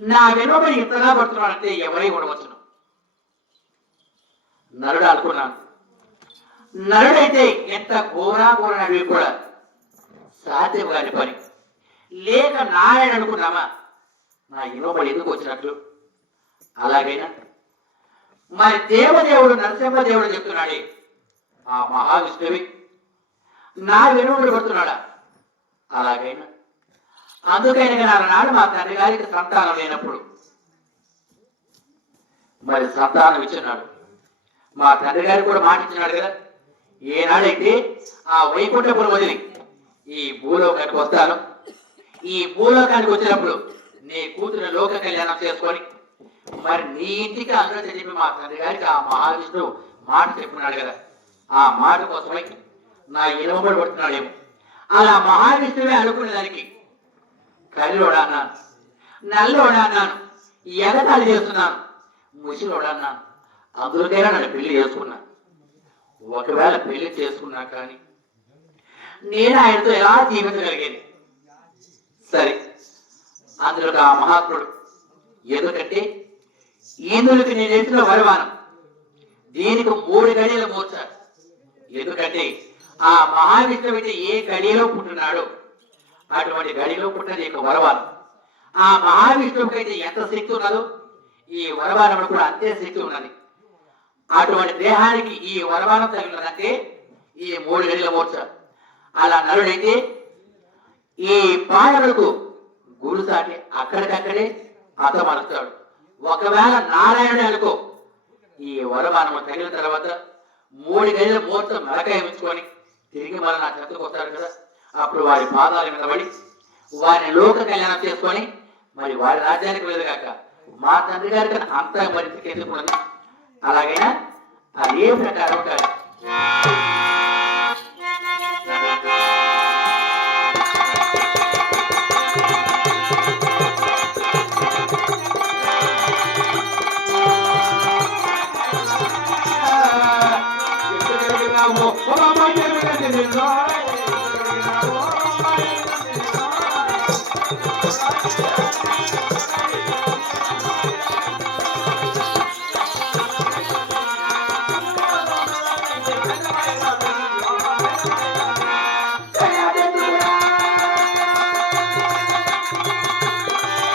నా వెనుబడి ఇంతగా పడుతున్నాడంటే ఎవరై ఉండవచ్చును? నరుడు అనుకున్నాను. నరుడైతే ఎంత ఘోరా ఘోరనవి కూడా సాధ్యం కాని పని. లేక నారాయణ అనుకున్నామా? నా ఇనుబడి ఎందుకు వచ్చినట్లు? అలాగైనా? మరి దేవదేవుడు నరసింహదేవుడు చెప్తున్నాడే ఆ మహావిష్ణువి. నా వెనుబడి పడుతున్నాడా? అలాగైనా? అందుకైనా నాడు మా తండ్రి గారికి సంతానం లేనప్పుడు. మరి సంతానం ఇచ్చినాడు. మా తండ్రి గారికి కూడా మాట ఇచ్చినాడు కదా. ఏనాడైతే ఆ వైకుంఠపురం వదిలి ఈ భూలోకానికి వస్తాను. ఈ భూలోకానికి వచ్చినప్పుడు నీ కూతురు లోక కళ్యాణం చేసుకొని మరి నీ ఇంటికి అందరూ చెప్పి మా తండ్రి గారికి ఆ మహావిష్ణువు మాట చెప్పుకున్నాడు కదా. ఆ మాట కోసమై నా ఇనుమబడి పడుతున్నాడేమో అలా మహావిష్ణువే అనుకునే దానికి కళ్ళోడా అన్నాను నల్లోడా అన్నాను ఎగతాళి చేస్తున్నాను. ముసిలోడా అన్నాను అందులోకైనా నన్ను పెళ్ళి చేసుకున్నా ఒకవేళ పెళ్ళి చేసుకున్నా కానీ నేను ఆయనతో ఎలా జీవించగలిగాను సరే అందులో ఆ మహాత్ముడు ఎందుకంటే ఈందులకి నేను చేసిన వరవానం దీనికి మూడు గడియలు మోర్చారు. ఎందుకంటే ఆ మహావిష్ణువు ఏ గడియలో పుట్టినాడో అటువంటి గడిలో పుట్టిన యొక్క వరవానం ఆ మహావిష్ణువుకి అయితే ఎంత శక్తి ఉన్నదో ఈ వరవానం కూడా అంతే శక్తి ఉన్నది. అటువంటి దేహానికి ఈ వరవానం తగిలినదంటే ఈ మూడు గడిల మోర్చ అలా నరుడైతే ఈ పాలకులకు గురుసాటి అక్కడికక్కడే అతమరుస్తాడు. ఒకవేళ నారాయణుడు అనుకో ఈ వరమానం తగిన తర్వాత మూడు గదిల మూర్త మెలకాయ ఉంచుకొని తిరిగి మళ్ళీ నా చెత్తకు వస్తాడు కదా. అప్పుడు వారి పాదాల మీద పడి వారిని లోక కళ్యాణం చేసుకొని మరి వారి రాజ్యానికి వెళ్ళగాక మా తండ్రి గారికి అంత పరిస్థితి ఎందుకు అలాగైనా అదే ప్రకారం కాదు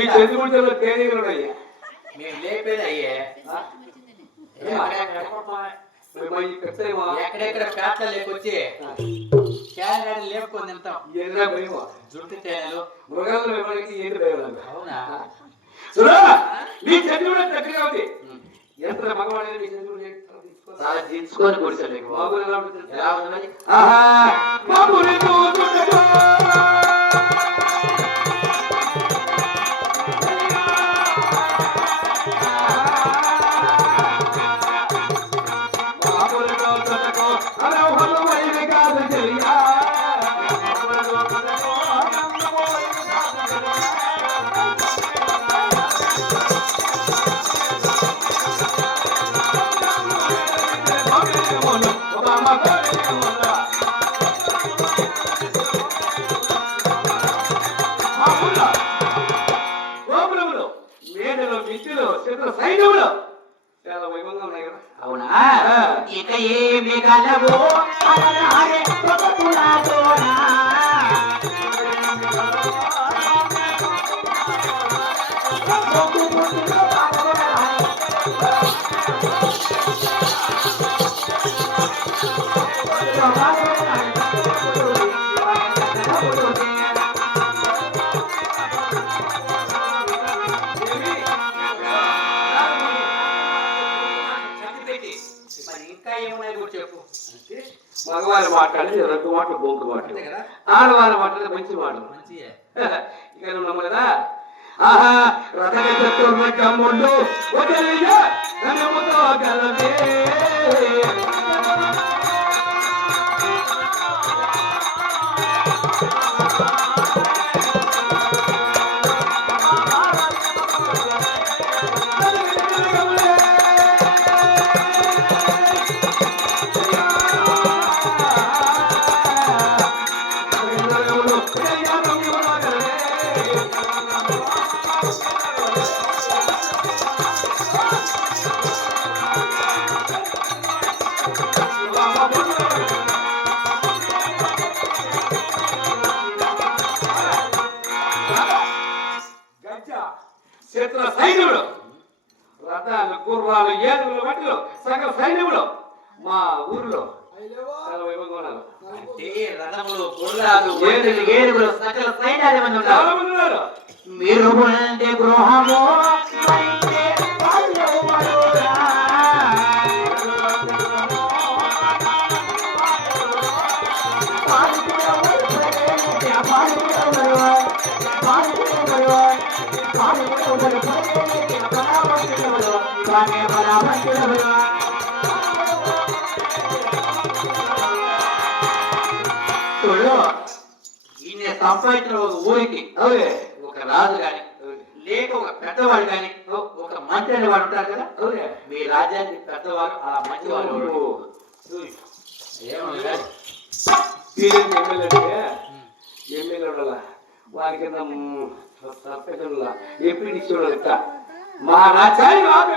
ఈ చంద్రగుంటలో తేనీలు ఉన్నాయి మేము లేపేది అయ్యే. మరి చెప్తామా ఎక్కడెక్కడ పేటలు లేకొచ్చి క్యారెట్ లేపుకొని తింటాం. ఎదురా భయమా జుట్టు తేనెలు. మృగాలు మిమ్మల్ని ఏంటి భయం? అవునా? సురా మీ చంద్రుడు దగ్గరగా ఉంది. ఎంత మగవాడే మీ చంద్రుడు చాలా దించుకొని కూర్చోండి బాబు ఎలా ఉంటుంది. ఎలా ఉంది సైన్యములు చాలా వైభవంగా ఉన్నాయి కదా. అవునా? ఇక ఏమి మగవారి మాట్లాడి రెండు మాటలు బొంకు అంతే మాటలు కదా ఆడవారి మాట్లాడి మంచి మాటలు మంచియే ఇక నువ్వు నమ్మలేదా ఆహా రథగముండు శత్రు సైన్యుడు రథాలు గుర్రాలు ఏనుగులు వంటిలు సకల సైన్యములు మా ఊరిలో మీరు గృహము అయితే ఈయన సంపాదించిన ఒక ఊరికి ఒక రాజు గాని లేక ఒక పెద్దవాడు గాని ఒక మంత్రి అనేవాడు ఉంటారు కదా మీ రాజ్యానికి పెద్దవారు అలా మంచివారు ఎవరు? ఏమో గాని. సీరియల్ ఎమ్మెల్యే ఎమ్మెల్యే ఉండాల వారి కింద సర్పంచ్ ఉండాల ఎంపీడీసీ ఉండాలి మా రాజ్యాన్ని ఆపే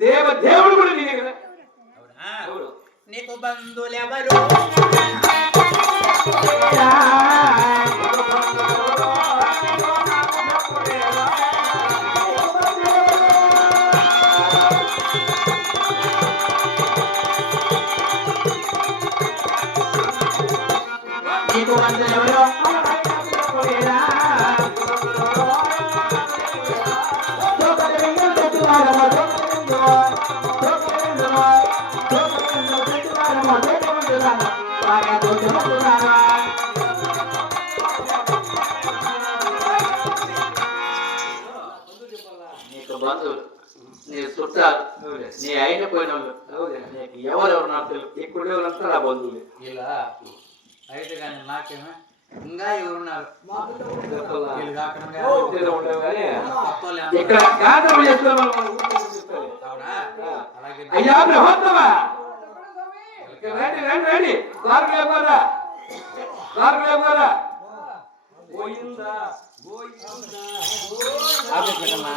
దేవ దేవుడు కూడా నేనే కదా. నీకు బంధువులెవరు? నీకు బంధువులెవరు? బంధువులు నీ చుట్టాలు నీ అయిన పోయిన వాళ్ళు నీకు ఎవరెవరు నాకు తెలుసు ఇక్కడ వాళ్ళంతా నా బంధువులే ఇలా అయితే కానీ నాకేమో ఇంకా ఎవరున్నారు వీళ్ళు కాకుండా ఉత్తేజం ఉండేవి కానీ కొత్త వాళ్ళు ఏమన్నా ఇక్కడ గాత్రం చేస్తున్న వాళ్ళు మన ఊరిలో చూస్తారు. అవునా అలాగే అయ్యా బ్రహ్మోత్తమా ఇక్కడ రండి రండి రండి సార్ లేకపోరా సార్ లేకపోరా పోయిందా அப்படியே கேட்டோம்மா